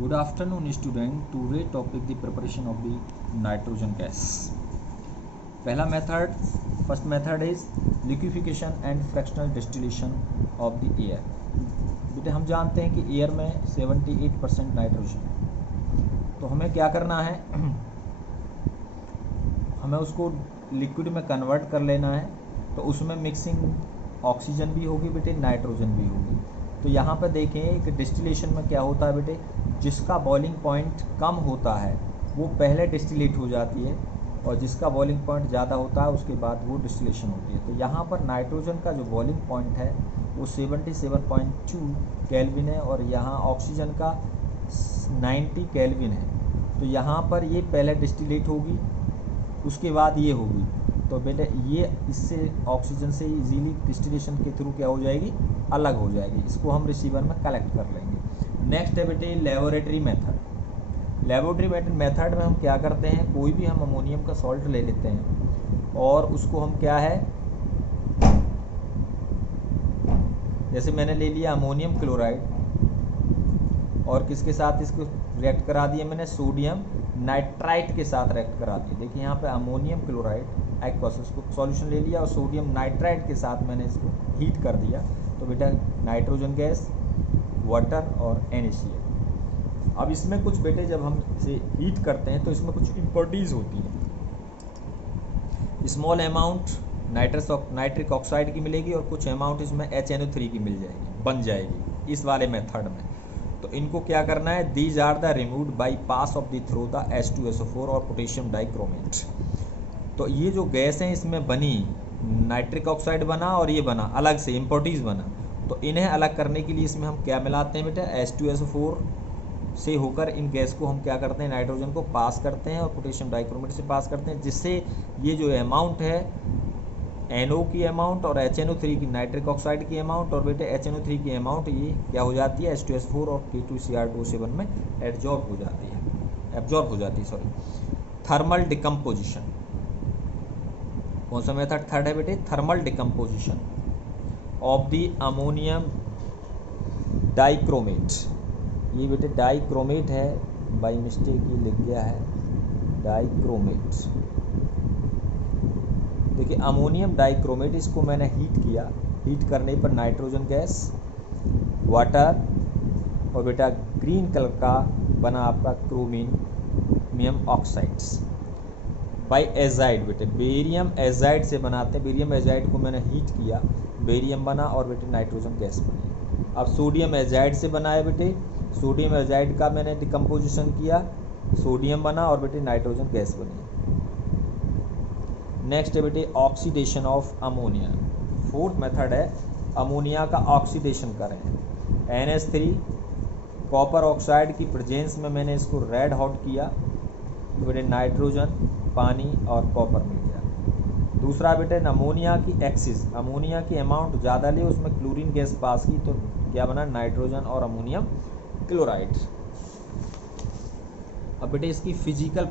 Good afternoon, student. Today topic the preparation of the nitrogen gas. पहला method, first method is liquefaction and fractional distillation of the air. बेटे हम जानते हैं कि air में 78% nitrogen है, तो हमें क्या करना है, हमें उसको लिक्विड में कन्वर्ट कर लेना है. तो उसमें मिक्सिंग ऑक्सीजन भी होगी बेटे, नाइट्रोजन भी होगी. तो यहाँ पर देखें कि डिस्टिलेशन में क्या होता है बेटे, जिसका बॉइलिंग पॉइंट कम होता है वो पहले डिस्टिलेट हो जाती है, और जिसका बॉइलिंग पॉइंट ज़्यादा होता है उसके बाद वो डिस्टिलेशन होती है. तो यहाँ पर नाइट्रोजन का जो बॉइलिंग पॉइंट है वो 77.2 केल्विन है, और यहाँ ऑक्सीजन का 90 केल्विन है. तो यहाँ पर ये पहले डिस्टिलेट होगी, उसके बाद ये होगी. तो बेटे ये इससे ऑक्सीजन से इजीली डिस्टिलेशन के थ्रू क्या हो जाएगी, अलग हो जाएगी. इसको हम रिसीवर में कलेक्ट कर लेंगे. नेक्स्ट है बेटे लेबोरेटरी मेथड. लेबोरेटरी मेथड में हम क्या करते हैं, कोई भी हम अमोनियम का सॉल्ट ले लेते हैं और उसको हम क्या है, जैसे मैंने ले लिया अमोनियम क्लोराइड और किसके साथ इसको रिएक्ट करा दिया मैंने, सोडियम नाइट्राइट के साथ रिएक्ट करा दिया. देखिए यहाँ पे अमोनियम क्लोराइड एक्वस को सॉल्यूशन ले लिया और सोडियम नाइट्राइट के साथ मैंने इसको हीट कर दिया. तो बेटा नाइट्रोजन गैस, वाटर और NaCl. अब इसमें कुछ बेटे जब हम इसे हीट करते हैं तो इसमें कुछ इम्प्योरिटीज़ होती हैं. स्मॉल अमाउंट नाइट्रिक ऑक्साइड की मिलेगी और कुछ अमाउंट इसमें HNO3 की मिल जाएगी, बन जाएगी इस वाले मेथड में. तो इनको क्या करना है, these are the removed by pass of the through the H2SO4 और पोटेशियम डाइक्रोमेट. तो ये जो गैस हैं इसमें बनी, नाइट्रिक ऑक्साइड बना और ये बना अलग से इम्प्योरिटीज़ बना. तो इन्हें अलग करने के लिए इसमें हम क्या मिलाते हैं बेटा, H2SO4 से होकर इन गैस को हम क्या करते हैं, नाइट्रोजन को पास करते हैं और पोटेशियम डाइक्रोमेट से पास करते हैं, जिससे ये जो अमाउंट है NO की अमाउंट और HNO3 की नाइट्रिक ऑक्साइड की अमाउंट और बेटे HNO3 की अमाउंट ये क्या हो जाती है, H2SO4 और K2Cr2O7 में एब्जॉर्ब हो जाती है. Thermal decomposition. कौन सा मेथड थर्ड है बेटे, thermal decomposition of the ammonium dichromate. ये बेटे डाइक्रोमेट है, बाई मिस्टेक ये लिख गया है डाइक्रोमेट. देखिए अमोनियम डाइक्रोमेट, इसको मैंने हीट किया, हीट करने पर नाइट्रोजन गैस, वाटर और बेटा ग्रीन कलर का बना आपका क्रोमियम ऑक्साइड्स बाई एजाइड. बेटे बेरियम एजाइड से बनाते हैं, बेरियम एजाइड को मैंने हीट किया, बेरियम बना और बेटे नाइट्रोजन गैस बनी. अब सोडियम एजाइड से बनाया बेटे, सोडियम एजाइड का मैंने डिकम्पोजिशन किया, सोडियम बना और बेटे नाइट्रोजन गैस बनी. नेक्स्ट है बेटे oxidation of ammonia. Fourth method है अमोनिया का ऑक्सीडेशन करें. NH3 कॉपर ऑक्साइड की प्रेजेंस में मैंने इसको रेड हॉट किया, तो बेटे नाइट्रोजन, पानी और कॉपर मिल गया. दूसरा बेटे अमोनिया की एक्सिस, अमोनिया की अमाउंट ज़्यादा ली, उसमें क्लोरीन गैस पास की, तो क्या बना, नाइट्रोजन और अमोनियम क्लोराइड. अब बेटे इसकी physical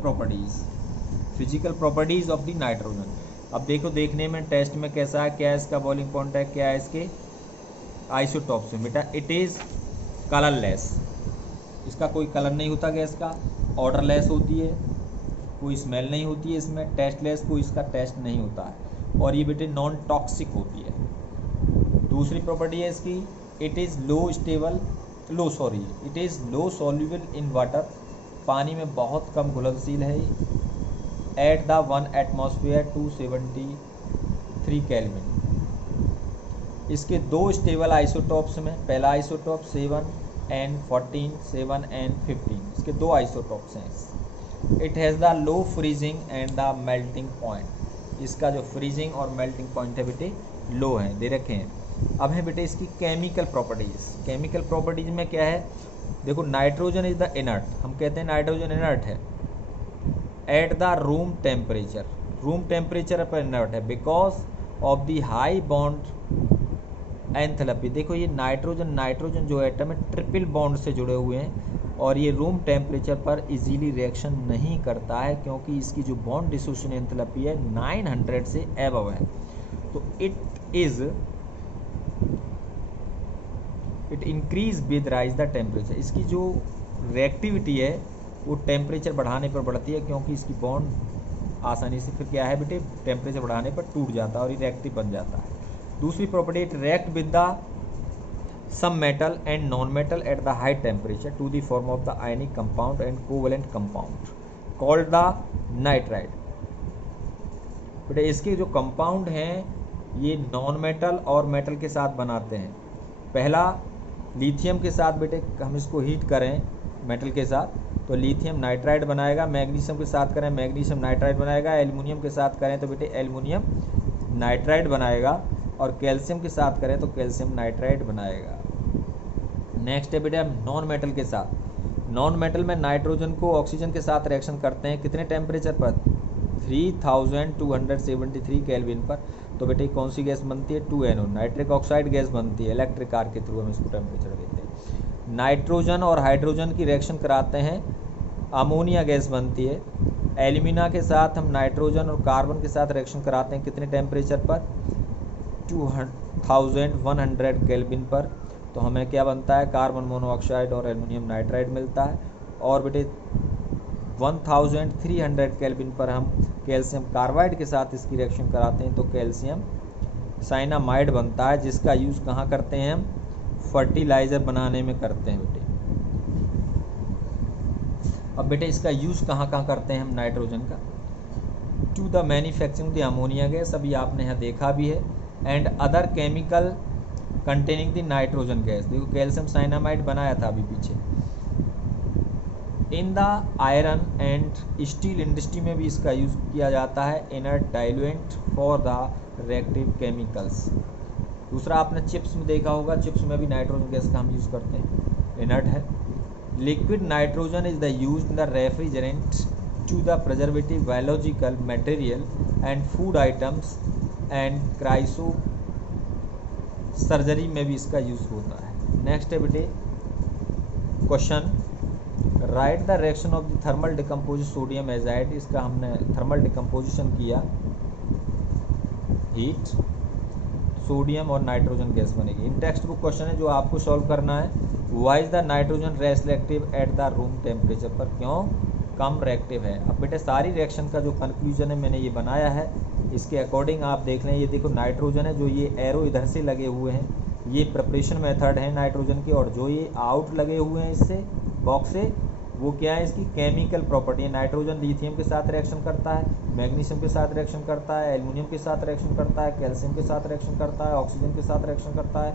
properties of the nitrogen. अब देखो देखने में टेस्ट में कैसा है, क्या इसका बॉइलिंग पॉइंट है, क्या है इसके आइसोटॉप्स में. बेटा इट इज़ कलरलेस, इसका कोई कलर नहीं होता गैस का, ऑर्डरलेस होती है, कोई स्मेल नहीं होती है इसमें, टेस्टलेस, कोई इसका टेस्ट नहीं होता है, और ये बेटे नॉन टॉक्सिक होती है. दूसरी प्रॉपर्टी है इसकी, it is it is low soluble in water, पानी में बहुत कम घुलनशील है. At the 1 atmosphere 273 kelvin. इसके दो स्टेबल आइसोटॉप्स में, पहला आइसोटॉप 7N14, 7N15, इसके दो आइसोटॉप्स हैं. It has the low freezing and the melting point. इसका जो फ्रीजिंग और मेल्टिंग पॉइंट है बेटे लो है, दे रखे हैं. अब है बेटे इसकी केमिकल प्रॉपर्टीज़ में क्या है, देखो नाइट्रोजन इज़ द इनर्ट, हम कहते हैं नाइट्रोजन इनर्ट है एट द रूम टेम्परेचर पर इनर्ट है, because of the high bond enthalpy. देखो ये नाइट्रोजन जो एटम है ट्रिपल बॉन्ड से जुड़े हुए हैं, और ये रूम टेम्परेचर पर इजीली रिएक्शन नहीं करता है, क्योंकि इसकी जो बॉन्ड डिसोसिएशन एंथैल्पी है 900 से एबव है. तो it increase with rise the temperature. इसकी जो रिएक्टिविटी है वो टेम्परेचर बढ़ाने पर बढ़ती है, क्योंकि इसकी बॉन्ड आसानी से फिर क्या है बेटे टेम्परेचर बढ़ाने पर टूट जाता है और रिएक्टिव बन जाता है। दूसरी property, it react with the some metal and non metal at the high temperature to the form of the ionic compound and covalent compound called the nitride. बेटे इसके जो कंपाउंड हैं ये नॉन मेटल और मेटल के साथ बनाते हैं। पहला लिथियम के साथ बेटे हम इसको हीट करें मेटल के साथ तो लिथियम नाइट्राइड बनाएगा, मैग्नीशियम के साथ करें मैग्नीशियम नाइट्राइड बनाएगा, एल्युमिनियम के साथ करें तो बेटे एल्युमिनियम नाइट्राइड बनाएगा, और कैल्शियम के साथ करें तो कैल्शियम नाइट्राइड बनाएगा। नेक्स्ट है बेटे हम नॉन मेटल के साथ। नॉन मेटल में नाइट्रोजन को ऑक्सीजन के साथ रिएक्शन करते हैं कितने टेम्परेचर पर, 3273 केल्विन पर। तो बेटे कौन सी गैस बनती है, 2NO नाइट्रिक ऑक्साइड गैस बनती है। इलेक्ट्रिक आर्क के थ्रू हम इसको टेम्परेचर देते हैं। नाइट्रोजन और हाइड्रोजन की रिएक्शन कराते हैं, अमोनिया गैस बनती है। एल्यूमिना के साथ हम नाइट्रोजन और कार्बन के साथ रिएक्शन कराते हैं कितने टेम्परेचर पर, 2100 केल्विन पर। तो हमें क्या बनता है, कार्बन मोनोऑक्साइड और एल्युमिनियम नाइट्राइड मिलता है। और बेटे 1300 केल्विन पर हम कैल्शियम कार्बाइड के साथ इसकी रिएक्शन कराते हैं तो कैल्शियम साइनामाइड बनता है, जिसका यूज़ कहाँ करते हैं हम, फर्टिलाइज़र बनाने में करते हैं बेटे। अब बेटे इसका यूज़ कहाँ कहाँ करते हैं हम नाइट्रोजन का, to the manufacturing the ammonia gas, अभी आपने यहाँ देखा भी है, and other chemical containing the nitrogen gas. देखो कैल्शियम साइनामाइड बनाया था अभी पीछे। In the iron and steel industry में भी इसका यूज़ किया जाता है, inert diluent for the reactive chemicals. दूसरा आपने चिप्स में देखा होगा, चिप्स में भी नाइट्रोजन गैस का हम यूज़ करते हैं, इनर्ट है। Liquid nitrogen is the use in the refrigerant to the preservative biological material and food items and cryo surgery में भी इसका यूज़ होता है। नेक्स्ट है बेटे question, write the reaction of the thermal decomposition sodium azide. इसका हमने thermal decomposition किया, हीट, सोडियम और नाइट्रोजन गैस बनेगी। इन टेक्स्ट बुक क्वेश्चन है जो आपको सॉल्व करना है, why is the nitrogen less reactive at the room temperature पर, क्यों कम रिएक्टिव है। अब बेटे सारी रिएक्शन का जो कंक्लूजन है मैंने ये बनाया है, इसके अकॉर्डिंग आप देख लें। ये देखो नाइट्रोजन है, जो ये एरो इधर से लगे हुए हैं ये प्रिपरेशन मेथड है नाइट्रोजन के, और जो ये आउट लगे हुए हैं इससे बॉक्स से वो क्या है, इसकी केमिकल प्रॉपर्टी है। नाइट्रोजन लिथियम के साथ रिएक्शन करता है, मैग्नीशियम के साथ रिएक्शन करता है, एल्युमिनियम के साथ रिएक्शन करता है, कैल्शियम के साथ रिएक्शन करता है, ऑक्सीजन के साथ रिएक्शन करता है।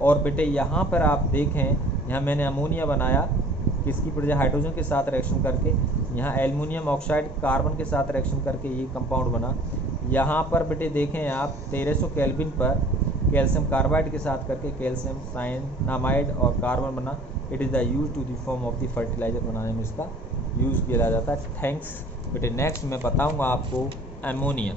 और बेटे यहाँ पर आप देखें, यहाँ मैंने अमोनिया बनाया किसकी वजह, हाइड्रोजन के साथ रिएक्शन करके, यहाँ एल्युमिनियम ऑक्साइड कार्बन के साथ रिएक्शन करके ये कंपाउंड बना। यहाँ पर बेटे देखें आप 1300 केल्विन पर कैल्शियम कार्बाइड के साथ करके कैल्शियम साइनामाइड और कार्बन बना। It is the use to the form of the fertilizer बनाने में इसका यूज़ किया जाता है। थैंक्स बेटे। नेक्स्ट मैं बताऊँगा आपको अमोनिया।